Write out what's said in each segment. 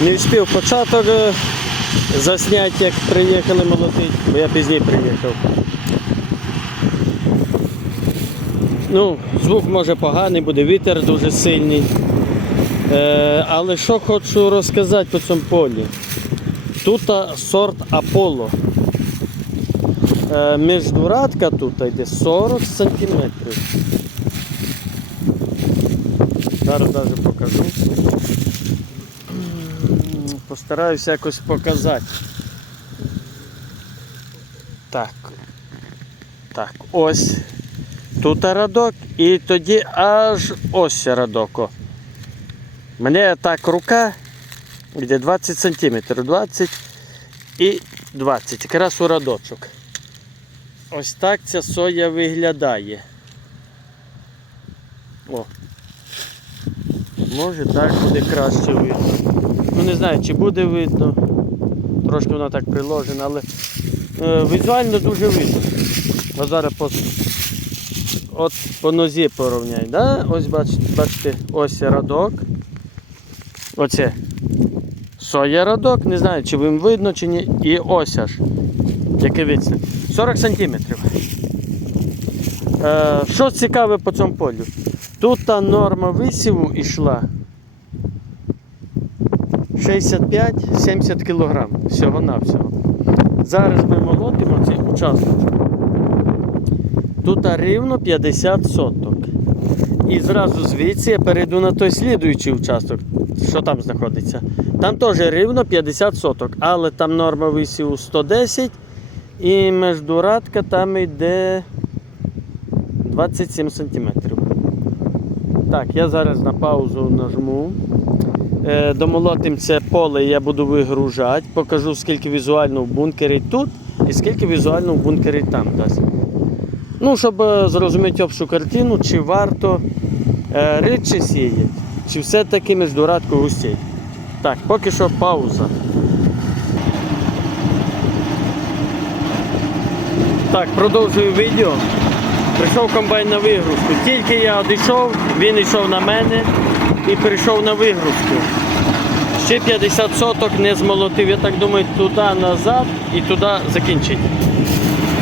Не встиг початок е, засняти, як приїхали молотити, бо я пізніше приїхав. Ну, звук може поганий, буде вітер дуже сильний. Е, але що хочу розказати по цьому полі. Тут сорт Аполло. Е, міждурадка тут йде 40 сантиметрів. Зараз навіть покажу. Постараюся якось показати. Так. Так, ось. Тут радок і тоді аж ось радок. Мене так рука йде 20 см, 20 і 20, якраз у радочок. Ось так ця соя виглядає. О. Може так буде краще видно. Ну не знаю, чи буде видно. Трошки вона так приложена, але е, візуально дуже видно. Ось зараз по, от по нозі порівняй. Да? Ось бачите, бачите, ось радок. Оце. Соя радок, не знаю, чи вам видно, чи ні. І ось аж. Яке відстань. 40 сантиметрів. Е, що цікаве по цьому полю? Тут та норма висіву йшла 65-70 кг всього-навсього. Зараз ми молотимо цей участок. Тут рівно 50 соток. І зразу звідси я перейду на той слідуючий участок, що там знаходиться. Там теж рівно 50 соток, але там норма висіву 110 і междурадка там йде 27 сантиметрів. Так, я зараз на паузу нажму. Е, Домолотим це поле я буду вигружати. Покажу, скільки візуально в бункері тут і скільки візуально в бункері там. Ну, щоб е, зрозуміти общу картину, чи варто рідше сіяти, чи все-таки междурадку густіть. Так, поки що пауза. Так, продовжую відео. Прийшов комбайн на вигрузку. Тільки я одійшов, він йшов на мене і прийшов на вигрузку. Ще 50 соток не змолотив. Я так думаю, туди назад і туди закінчить.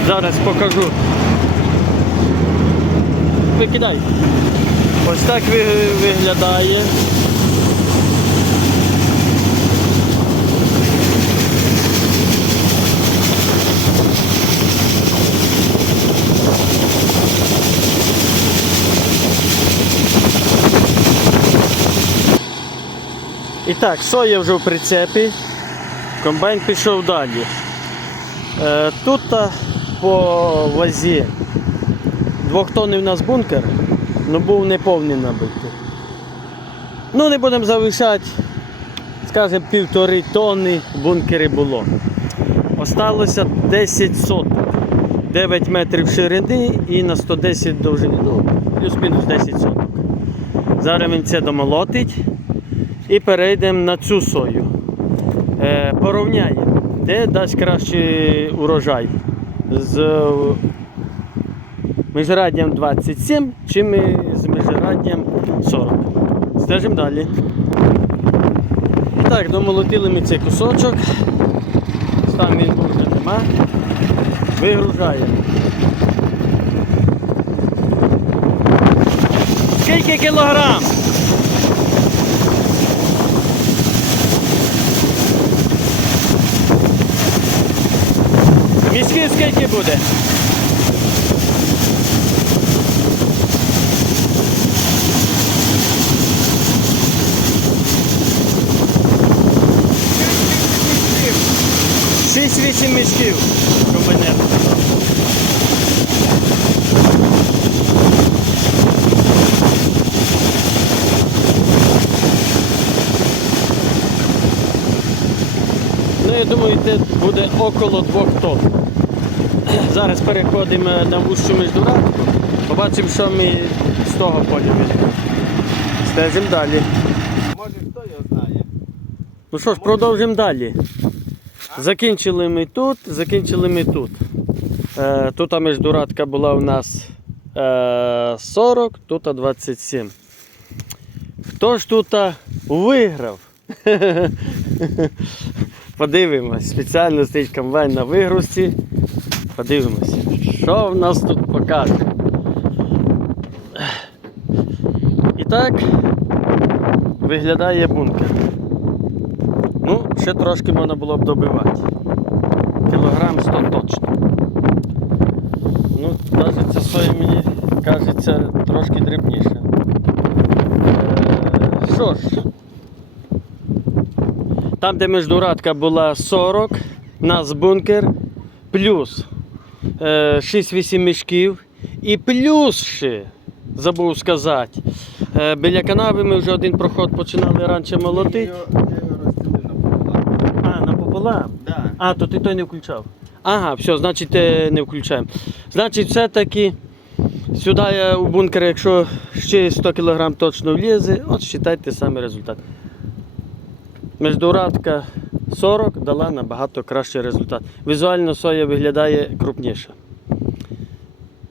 Зараз покажу. Викидай. Ось так виглядає. І так, соя вже в прицепі. Комбайн пішов далі. Е, тут по вазі двохтонний у нас бункер, але був не повний набитий. Ну, не будемо завишати, скажімо, півтори тонни в бункері було. Осталося 10 соток. 9 метрів ширини і на 110 довжини. Ну, плюс-мінус 10 соток. Зараз він це домолотить і перейдемо на цю сою. Е, порівняємо, де дасть кращий урожай. З е, 27 чи ми з міжраддям 40. Стежимо далі. Так, домолотили ми цей кусочок. Там він вже нема. Вигружаємо. Скільки кілограм? Міський скільки буде? Шість-вісім мішків комбайнер. Ну, я думаю, це буде около двох тонн. Зараз переходимо на вущу міждурадку. Побачимо, що ми з того поля візьмемо. Стежимо далі. Може хто його знає? Ну що ж, продовжимо далі. Закінчили ми тут, закінчили ми тут. Е, тут міждурадка була у нас е, 40, тут 27. Хто ж тут виграв? Подивимось. Спеціально стоїть комбайн на вигрузці. Подивимося, що в нас тут покаже. І так виглядає бункер. Ну, ще трошки можна було б добивати. Кілограм 100 точно. Ну, навіть ця мені кажеться трошки дрібніша. Е, Що ж, там, де междурадка була 40, у нас бункер плюс 6-8 мішків і плюс ще, забув сказати, е, біля канави ми вже один проход починали раніше молотити. А, напополам. Да. А, то ти той не включав. Ага, все, значить е, не включаємо. Значить, все-таки сюди я у бункер, якщо ще 100 кг точно влізе, от вважайте саме результат. Междурадка 40 дала набагато кращий результат. Візуально соя виглядає крупніше.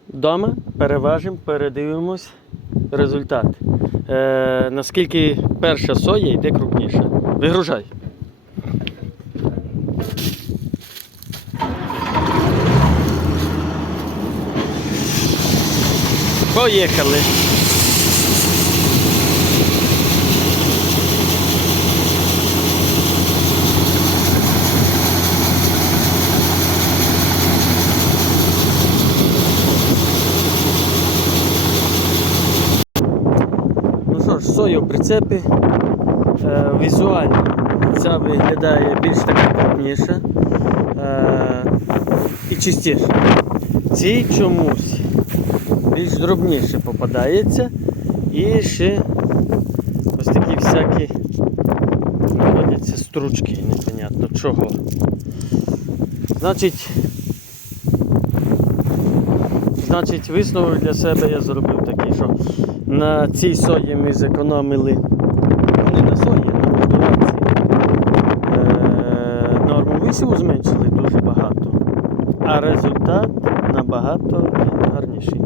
Дома переважимо, передивимось результат. Е, наскільки перша соя йде крупніше. Вигружай. Поїхали. Що в прицепі. Е, візуально ця виглядає більш така крупніша е, і чистіша. Цій чомусь більш дробніше попадається. І ще ось такі всякі знаходяться стручки, непонятно чого. Значить, значить, висновок для себе я зробив такий, що на цій сої ми зекономили. Ну, не на сої, на междурядці. Е, норму висіву зменшили дуже багато, а результат набагато гарніший.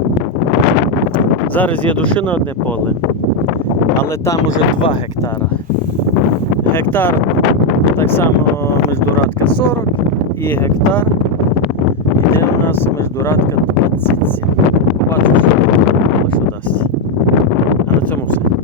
Зараз є душино одне поле, але там уже 2 гектара. Гектар так само междурадка 40 і гектар іде у нас междурадка 27. Побачимо, що дасть. А на цьому все.